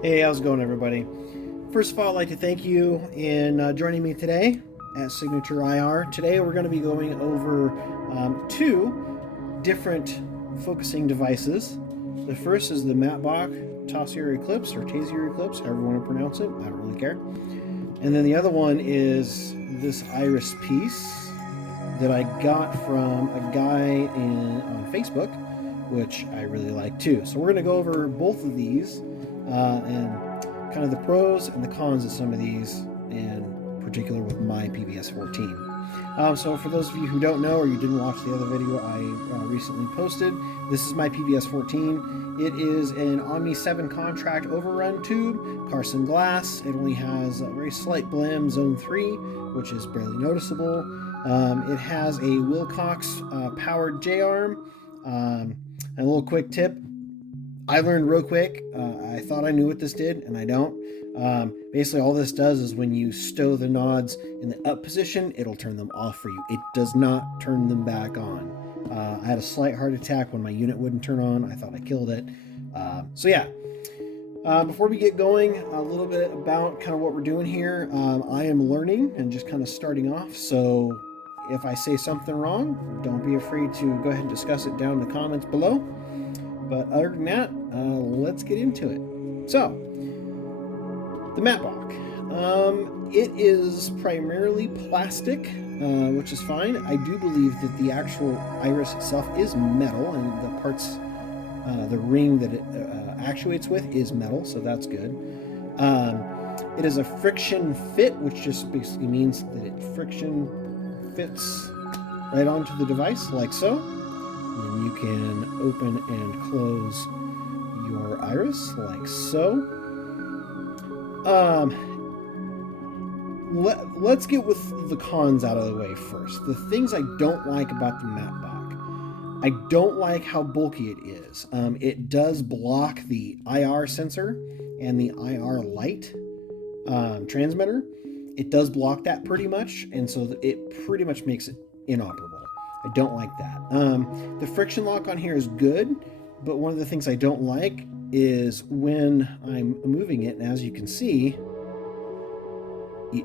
Hey, how's it going, everybody? First of all, I'd like to thank you in joining me today at Signature IR. Today, we're going to be going over two different focusing devices. The first is the Matbock Tarsier Eclipse, or Tarsier Eclipse, however you want to pronounce it. I don't really care. And then the other one is this iris piece that I got from a guy on Facebook, which I really like too. So we're going to go over both of these and kind of the pros and the cons of some of these, in particular with my PVS 14. So for those of you who don't know, or you didn't watch the other video I recently posted, this is my PVS 14. It is an Omni 7 contract overrun tube, Carson glass. It only has a very slight blem, zone 3, which is barely noticeable. It has a Wilcox powered J-arm. And a little quick tip, I learned real quick. I thought I knew what this did, and I don't. Basically, all this does is when you stow the nods in the up position, it'll turn them off for you. It does not turn them back on. I had a slight heart attack when my unit wouldn't turn on. I thought I killed it. So yeah. Before we get going, a little bit about kind of what we're doing here. I am learning and just kind of starting off, so if I say something wrong, don't be afraid to go ahead and discuss it down in the comments below. But other than that, let's get into it. So, the Matbock. It is primarily plastic, which is fine. I do believe that the actual iris itself is metal, and the parts, the ring that it actuates with is metal, so that's good. It is a friction fit, which just basically means that it friction fits right onto the device, like so. And you can open and close your iris like so. Let's get with the cons out of the way first. The things I don't like about the Matbock. I don't like how bulky it is. It does block the IR sensor and the IR light transmitter. It does block that pretty much, and so it pretty much makes it inoperable. I don't like that. The friction lock on here is good, but one of the things I don't like is when I'm moving it, and as you can see,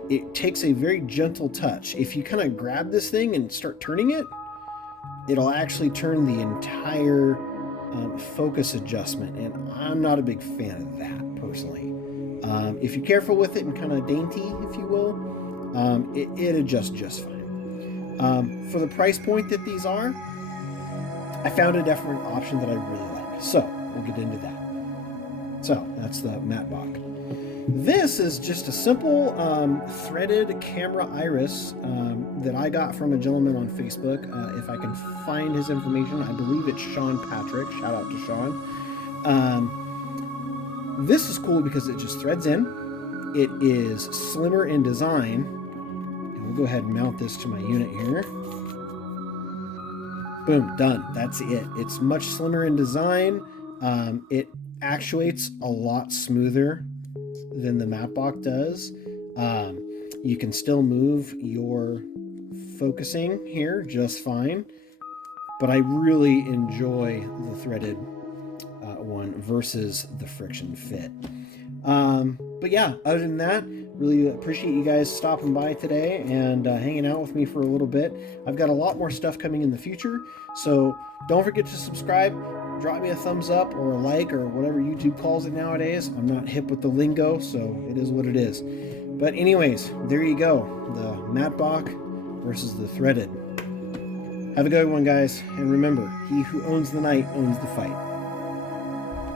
it takes a very gentle touch. If you kind of grab this thing and start turning it, it'll actually turn the entire focus adjustment, and I'm not a big fan of that personally. If you're careful with it and kind of dainty, if you will, it adjusts just fine. For the price point that these are, I found a different option that I really like. So we'll get into that. So that's the Matbock. This is just a simple threaded camera iris that I got from a gentleman on Facebook. If I can find his information, I believe it's Sean Patrick. Shout out to Sean. This is cool because it just threads in. It is slimmer in design. We'll go ahead and mount this to my unit here. Boom, done. That's it. It's much slimmer in design. It actuates a lot smoother than the Matbock does. You can still move your focusing here just fine, but I really enjoy the threaded one versus the friction fit. But yeah, other than that, really appreciate you guys stopping by today and hanging out with me for a little bit. I've got a lot more stuff coming in the future, so don't forget to subscribe. Drop me a thumbs up or a like or whatever YouTube calls it nowadays. I'm not hip with the lingo, so it is what it is. But anyways, there you go. The Matbock versus the threaded. Have a good one, guys. And remember, he who owns the night owns the fight.